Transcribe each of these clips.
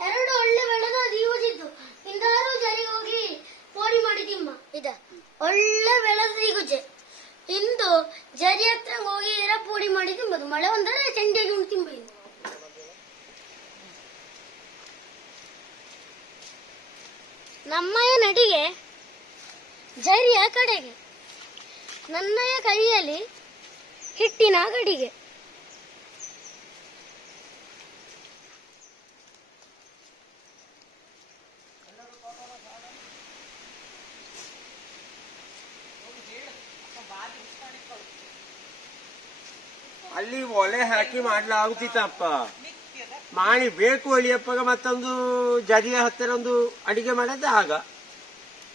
ಎರಡು ಒಳ್ಳೆ ಬೆಳೆದ ದೀಗುಜಿತ್ತು ಇಂದಾರು ಜರಿ ಹೋಗಿ ಪೋಡಿ ಮಾಡಿದಿಮ್ಮ ಇದ. ಒಳ್ಳೆ ಬೆಳೆದ ದೀಗುಜೆ ಇಂದು ಜರಿ ಹತ್ರ ಹೋಗಿ ಇರ ಪೋಡಿ ಮಾಡಿ ತಿಂಬದು. ಮಳೆ ಬಂದರೆ ಚಂಡಿಯಾಗಿ ಉಂಟು ತಿಂಬ ಇದು. ನಮ್ಮಯ ನಡಿಗೆ ಜರಿಯ ಕಡೆಗೆ ನನ್ನಯ ಕೈಯಲ್ಲಿ ಹಿಟ್ಟಿನ ಗಡಿಗೆ. ಅಲ್ಲಿ ಒಲೆ ಹಾಕಿ ಮಾಡ್ಲಾಗುತ್ತಿತ್ತಪ್ಪ. ಮಾಡಿ ಬೇಕು ಅಳಿಯಪ್ಪಗ ಮತ್ತೊಂದು ಜರಿಯ ಹತ್ತಿರ ಒಂದು ಅಡಿಗೆ ಮಾಡೋದು ಆಗ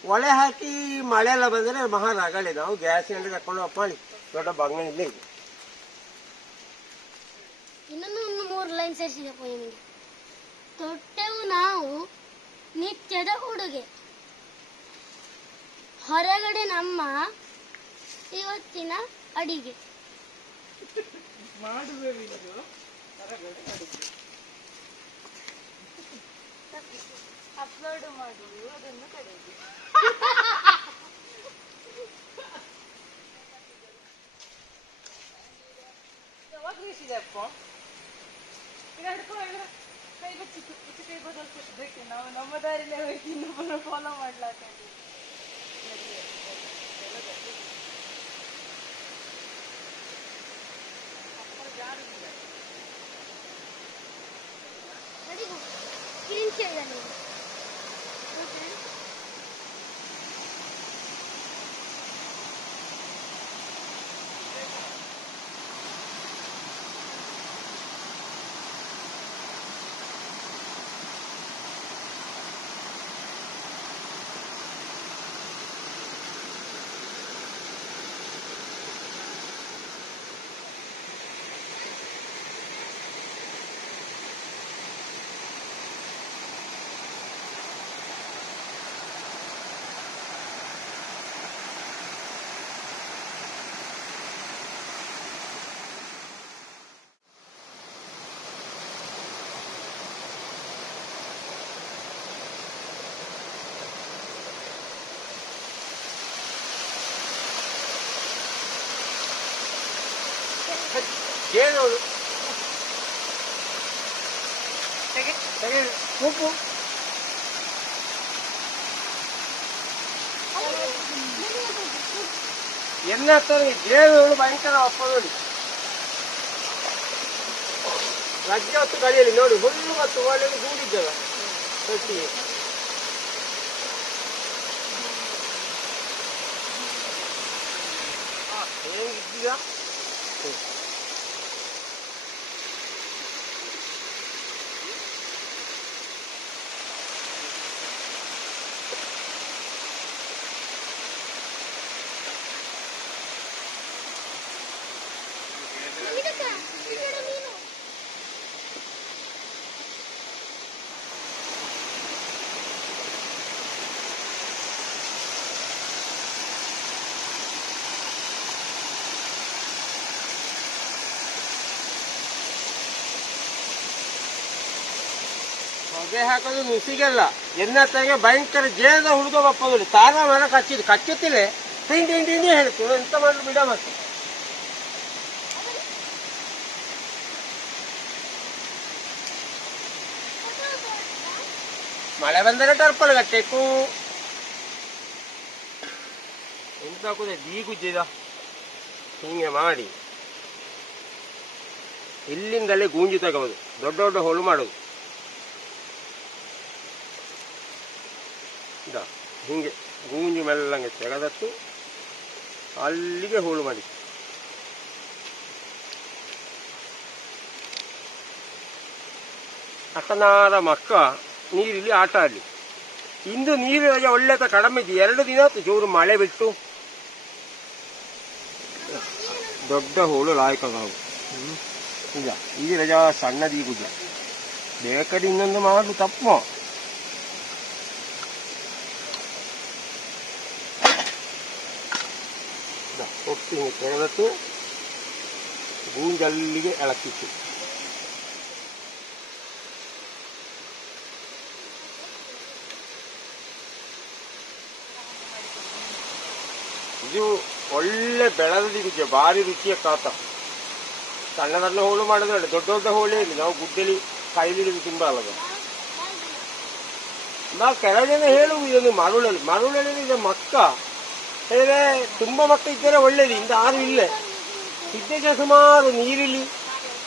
ಒಲೆ ಹಾಕಿ ಮಳೆ ಎಲ್ಲ ಬಂದ್ರೆ ಮಹಾ ರಗಳೆ ನಾವು ಗ್ಯಾಸ್ ಸಿಲಿಂಡರ್ ತಕೊಂಡು ಮಾಡಿ ದೊಡ್ಡ ಬಂಗಲೆ ಇನ್ನೊಂದು ಮೂರು ಲೈನ್ ಸೇರಿಸಿದಪ್ಪ ನಿಮಗೆ. ತೊಟ್ಟೆವು ನಾವು ನಿತ್ಯದ ಉಡುಗೆ. ಹೊರಗಡೆ ನಮ್ಮ ಇವತ್ತಿನ ಅಡಿಗೆ. ಅಪ್ಲೋಡ್ ಮಾಡುವುದು ಅದನ್ನು ಕಡೆಗೆ ಯಾವಾಗ ಬೀಸಿದೆಪ್ಪ ಈಗ ಹಿಡ್ಕೊ ಹೇಳಿದ್ರೆ ಕೈ ಬಚ್ಚಿತ್ತು ಇಚ್ಚು ಕೈ ಬದಲಿಸಬೇಕು ನಾವು ನಮ್ಮ ದಾರಿಲೇ ಹೋಗಿ ಇನ್ನೊಬ್ಬರು ಫಾಲೋ ಮಾಡ್ಲಾಕ ചെയ്തല്ലേ ಏನು ಉಪ್ಪು ಎನ್ನ ಹತ್ತಿರ ಜೇನುಗಳು ಭಯಂಕರ ಅಪ್ಪ ನೋಡಿ ರಜ್ಜೆ ಹೊತ್ತು ಕಳಿಯಲಿ ನೋಡಿ ಹುಲ್ಲು ಮತ್ತು ಒಳ್ಳೆ ಗೂಡಿದ್ದವ ತೊಟ್ಟಿಗೆ ಹೇಗಿದ್ದೀಗ ಹೊಗೆ ಹಾಕೋದು ನುಸಿಗೆಲ್ಲ. ಎನ್ನತ್ತಾಗೆ ಭಯಂಕರ ಜೇದ ಹುಡುಗ ಬಪ್ಪ ನೋಡಿ. ತಾರ ಮರ ಕಚ್ಚಿದ್ದು ಕಚ್ಚುತ್ತಿಲ್ಲ. ತಿಂಡಿ ತಿಂಡಿ ಹೇಳ್ತು. ಎಂತ ಮಾಡಲು ಬಿಡ ಮತ್ತೆ. ಮಳೆ ಬಂದರೆ ಟರ್ಪಲ್ ಕಟ್ಟಬೇಕು ಎಂತ ಹಾಕುದೆ? ದೀಗುಜ್ಜಿದ ಹಿಂಗೆ ಮಾಡಿ. ಇಲ್ಲಿಂದಲೇ ಗೂಂಜಿ ತಗೋದು ದೊಡ್ಡ ದೊಡ್ಡ ಹೋಳು ಮಾಡೋದು. ಹಿಂಗೆ ಗೂಂಜು ಮೆಲ್ಲಂಗೆ ತೆಗೆದತ್ತು ಅಲ್ಲಿಗೆ ಹೋಳು ಮಾಡಿ. ಅಕ್ಕನಾದ ಮಕ್ಕ ನೀರಿಲ್ಲಿ ಆಟ ಆಡಲಿ. ಇಂದು ನೀರಿನ ಒಳ್ಳೆದ ಕಡಿಮೆ ಇದೆ. ಎರಡು ದಿನ ಜೋರು ಮಳೆ ಬಿಟ್ಟು. ದೊಡ್ಡ ಹೋಳು ಲಾಯಕ ನಾವು ಇಲ್ಲ ಈ ರಜಾ ಸಣ್ಣದೀಗುದ ಬೇಕಾದ್ರೆ ಇನ್ನೊಂದು ಮಾಡಲು ತಪ್ಪು. ഇങ്ങനെ കിഴവത്ത് കൂഞ്ചള്ളിൽ ഇളക്കിച്ചു ಇದು ಒಳ್ಳೆ ಬೆಳೆದಿದ್ದಕ್ಕೆ ಭಾರಿ ರುಚಿಯ ಕಾತ ಸಣ್ಣ ಸಣ್ಣ ಹೋಳು ಮಾಡೋದು ದೊಡ್ಡ ದೊಡ್ಡ ಹೋಳಿ ಇಲ್ಲ ನಾವು ಗುಡ್ಡಲಿ ಕಾಯಿಲಿಡಿದು ತುಂಬ ಅಲ್ಲದ ನಾ ಕೆಳಗೇನೆ ಹೇಳುವುದು ಇದನ್ನು ಮರುಳಲ್ಲಿ ಮರುಳಲ್ಲಿ ಇದೆ ಮಕ್ಕ ಹೇಳಿದ್ರೆ ತುಂಬ ಮಕ್ಕಳು ಇದ್ದರೆ ಒಳ್ಳೇದು, ಇಂದ ಯಾರು ಇಲ್ಲ. ಸಿದ್ದೇಶ ಸುಮಾರು ನೀರಿಲಿ,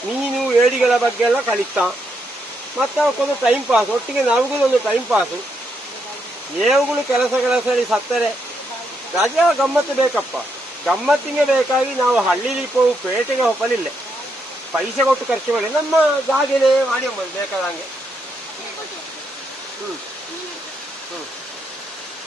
ಮೀನು, ಏಡಿಗಳ ಬಗ್ಗೆ ಎಲ್ಲ ಕಲಿತಾ. ಮತ್ತೆ ಅವಕ್ಕೊಂದು ಟೈಮ್ ಪಾಸ್ ಒಟ್ಟಿಗೆ ನಮಗೂ ಒಂದು ಟೈಮ್ ಪಾಸು ಏವುಗಳು ಕೆಲಸ ಕೆಲಸ ಹೇಳಿ ಸತ್ತರೆ, ರಜೆ ಗಮ್ಮತ್ತು ಬೇಕಪ್ಪ. ಗಮ್ಮತ್ತಿಗೆ ಬೇಕಾಗಿ ನಾವು ಹಳ್ಳಿಲಿ ಹೋಗಿ ಪೇಟೆಗೆ ಹೋಗಲಿಲ್ಲ. ಪೈಸೆ ಕೊಟ್ಟು ಖರ್ಚು ಮಾಡಿ, ನಮ್ಮ ಜಾಗನೇ ಮಾಡಿ ಬೇಕಾದಂಗೆ. ಹ್ಞೂ ಹ್ಮ್.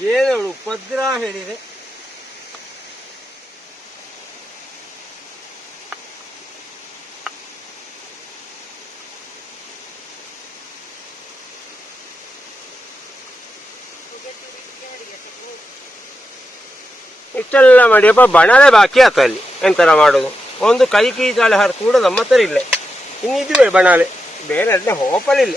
ಜೇನುಗಳು ಉಪದ್ರ ಹೇಳಿದೆ. ಇಷ್ಟೆಲ್ಲ ಮಾಡಿಯಪ್ಪ ಬಣಲೆ ಬಾಕಿ ಆತ ಅಲ್ಲಿ. ಎಂತರ ಮಾಡೋದು? ಒಂದು ಕೈ ಕೀಜಾಳೆ ಹರ್ ಕೂಡ ನಮ್ಮ ಹತ್ರ ಇಲ್ಲ. ಇನ್ನಿದುವೆ ಬಣಾಲೆ. ಬೇರೆ ಅಲ್ಲೇ ಹೋಪಲಿಲ್ಲ.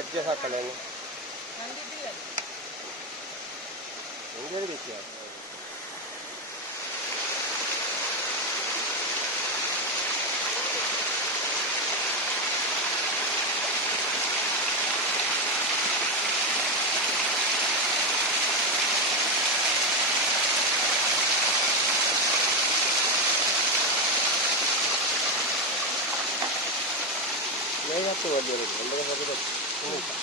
ವಜ್ಜೆ ಸಾಕಲ್ಲ ಎಣ್ಣೆ ಹೆಂಗೆ ಬಿಸಿ ಮೇಘತ್ತು ಒಳ್ಳೆಯದು ಎಲ್ಲರ ಹೊರಗೆ ಹ್ಞೂ Oh.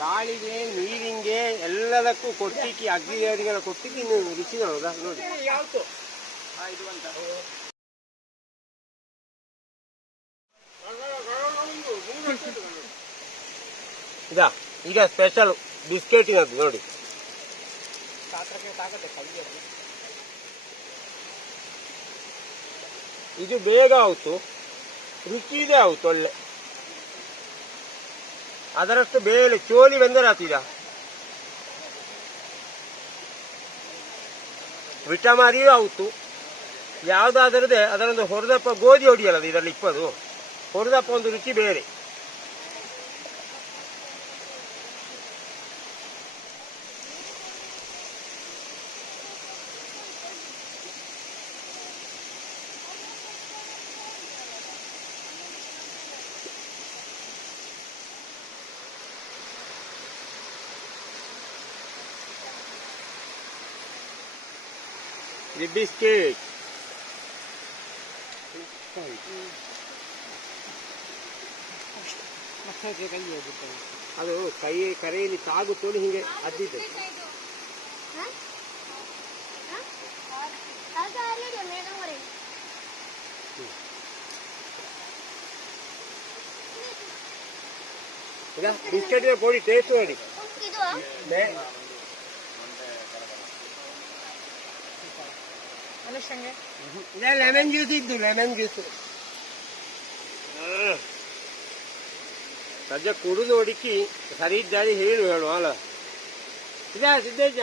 ಗಾಳಿಗೆ, ನೀರಿಂಗೆ ಎಲ್ಲದಕ್ಕೂ ಕೊಟ್ಟಿಕ್ಕಿ ಅಗ್ನಿ ದೇವರಿಗೆಲ್ಲ ಕೊಟ್ಟಿಕ್ಕೆ ಇನ್ನು ರುಚಿ ನೋಡೋದಾ? ನೋಡಿ. ಇದಾ, ಈಗ ಸ್ಪೆಷಲ್ ಬಿಸ್ಕೆಟಿನದ್ದು ನೋಡಿ. ಇದು ಬೇಗ ಆಯ್ತು ರುಚಿ ಇದೆ ಆಯ್ತು ಒಳ್ಳೆ. ಅದರಷ್ಟು ಬೇಳೆ ಚೋಲಿ ಬೆಂದರಾತೀರ ವಿಟಮಾರಿಯೂ ಆಯ್ತು ಯಾವುದಾದ್ರದೇ ಅದರೊಂದು ಹೊರದಪ್ಪ ಗೋಧಿ ಹೊಡಿಯಲ್ಲ ಇದರಲ್ಲಿ ಇಪ್ಪದು. ಹೊರದಪ್ಪ ಒಂದು ರುಚಿ ಬೇರೆ. ಇದು ಬಿಸ್ಕೆಟ್ ಮಸಾಜೆ ಕೈ ಹೋಗುತ್ತೆ ಅದು ಕೈ ಕರೆಯಲ್ಲಿ ತಾಗುತ್ತೋಳಿ ಹಿಂಗೆ ಅದ್ದಿದೆ ಅದು ಆಲ್ರೆಡಿ ಮೇಡಮ್ ಅವರೇ ಈಗ ಬಿಸ್ಕೆಟ್ ಕೊಡಿ ಟೇಸ್ಟ್ ನೋಡಿ ಇದು ಮನುಷ್ಯಂಗೆ ಇದೇ ಲೆಮನ್ ಜ್ಯೂಸ್ ಇದ್ದು ಲೆಮನ್ ಜ್ಯೂಸ್ ಸದ್ಯ ಕುಡಿದು ಹುಡುಕಿ ಸರಿ ಇದ್ದಾರೆ ಹೇಳು ಹೇಳು ಅಲ್ಲ ಇದಾ ಸಿದ್ದೇಶ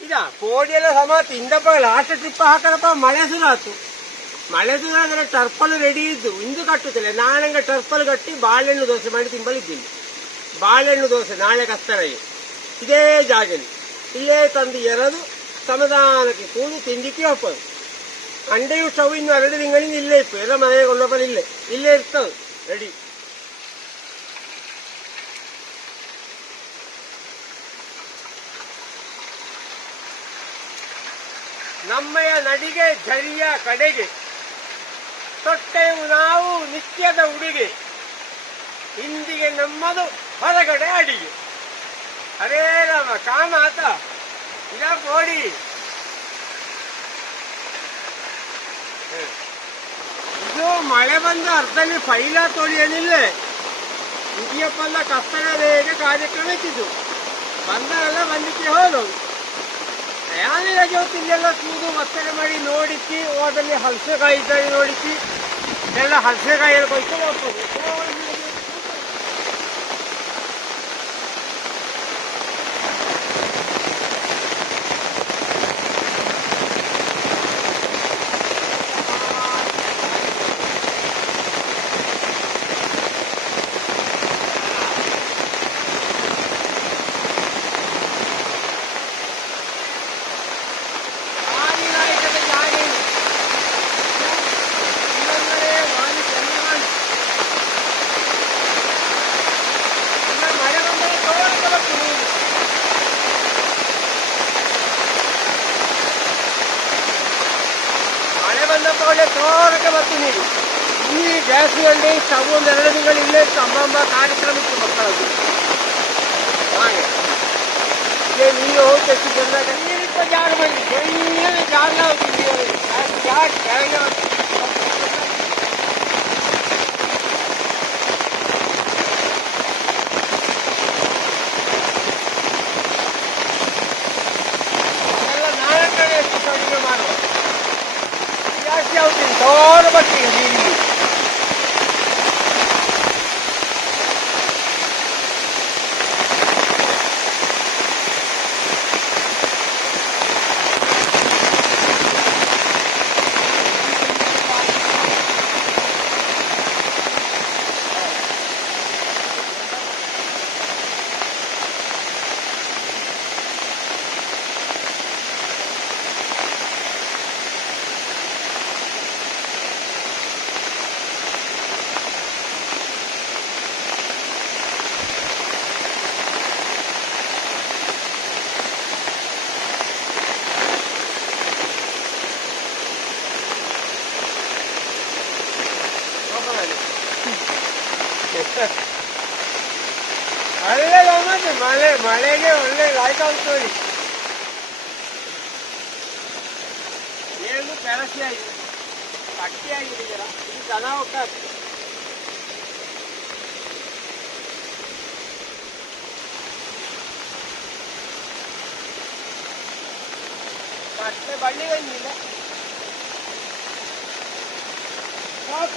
ಇದ ಕೋಡಿಯೆಲ್ಲ ಸಮ ತಿಂದಪ್ಪ ಲಾಸ್ಟ್ ಟ್ರಿಪ್ ಹಾಕರಪ್ಪ ಮಳೆ ಶುರು ಆಯ್ತು ಮಳೆ ಶುರು ಆದ್ರೆ ಟರ್ಪಲ್ ರೆಡಿ ಇದ್ದು, ಇಂದು ಕಟ್ಟುತ್ತಿಲ್ಲ ನಾಳೆಂಗ ಟರ್ಪಲ್ ಕಟ್ಟಿ ಬಾಳೆಹಣ್ಣು ದೋಸೆ ಮಾಡಿ ತಿಂಬಲಿದ್ದೀನಿ ಬಾಳೆಹಣ್ಣು ದೋಸೆ ನಾಳೆ ಕಸ್ತರಾಗಿ ಇದೇ ಜಾಗಲಿ. ಇಲ್ಲೇ ತಂದು ಎರದು ಸಮಾಧಾನಕ್ಕೆ ಕೂದು ತಿಂಡಿಕ್ಕೆ ಹೋಗ್ಬೋದು ಅಂಡೆಯು ಸ್ಟವ್ ಇನ್ನು ಎರಡು ತಿಂಗಳಿಂದ ಇಲ್ಲೇ ಇತ್ತು. ಎಲ್ಲ ಮನೆಗೆ ಕೊಂಡೋಗಲ್ಲ ಇಲ್ಲೇ. ಇಲ್ಲೇ ಇರ್ತದೆ. ರೆಡಿ ನಮ್ಮಯ ನಡಿಗೆ, ಝರಿಯ ಕಡೆಗೆ. ತೊಟ್ಟೆವು ನಾವು ನಿತ್ಯದ ಉಡುಗೆ. ಇಂದಿಗೆ ನಮ್ಮದು ಹೊರಗಡೆ ಅಡಿಗೆ. ಅರೇ ರಾಮ, ಕಾಮಾತ, ಇದ ಹ. ಇದು ಮಳೆ ಬಂದ ಅರ್ಧನೇ ಫೈಲ ತೊಳಿಯಲಿಲ್ಲ. ಇದೆಯಪ್ಪಲ್ಲ ಕಸ್ತಡ ಬೇಗ ಕಾರ್ಯಕ್ರಮ ಇತ್ತಿದ್ದು ಬಂದರೆಲ್ಲ ಬಂದಿಕ್ಕೆ ಹೋದವು. ಯಾನೇ ರಜೆ ಹೊತ್ತು ಇಲ್ಲೆಲ್ಲ ಕೂದು ಒತ್ತಡ ಮಾಡಿ ನೋಡಿಸಿ ಹೋದಲ್ಲಿ ಹಲಸೆಕಾಯಿ ಇದ್ದಾಗ ನೋಡಿಸಿ ಎಲ್ಲ ಹಲಸೆಕಾಯಿ ಕೊಯ್ಕೊಂಡು ಹೋಗ್ಬೋದು ಬಂದಪ್ಪ ಒಳ್ಳೆ ತೋರಕ್ಕೆ ಬರ್ತದೆ ನೀರು ಈ ಗ್ಯಾಸ್ನಲ್ಲಿ ಸ್ಟವ್ ಒಂದು ಎರಡು ತಿಂಗಳು ಇಲ್ಲೇ ಇತ್ತು ಅಮ್ಮ ಅಮ್ಮ ಕಾರ್ಯಕ್ರಮ ಇತ್ತು ಮಕ್ಕಳದ್ದು ಹಾಗೆ ಇದೇ ನೀರು ಹೋಗ್ತಕ್ಕೆ ಬಂದಾಗ ನೀರಿಪ್ಪ ಜಾಗ ಬಂದು ಬೆಳ್ಳಿಗೆ ಜಾಗ Olha, Batinha, ಬಟ್ಟಿಗೆ ನೀರಿಗೆ ಒಳ್ಳೆ ಗಮ್ಮತ್ತು ಮಳೆ ಮಳೆಗೆ ಒಳ್ಳೆ ಲಾಯ್ಕ ಉಂಟು ಏನು ಬೆರಸಿ ಆಗಿದೆ ಕಟ್ಟಿ ಆಗಿದೆ ಜರ ಇದು ದನ ಹೋಗ್ತದೆ ಕಟ್ಟೆ ಬಳ್ಳಿ ಬಂದಿಲ್ಲ ಪಾಪ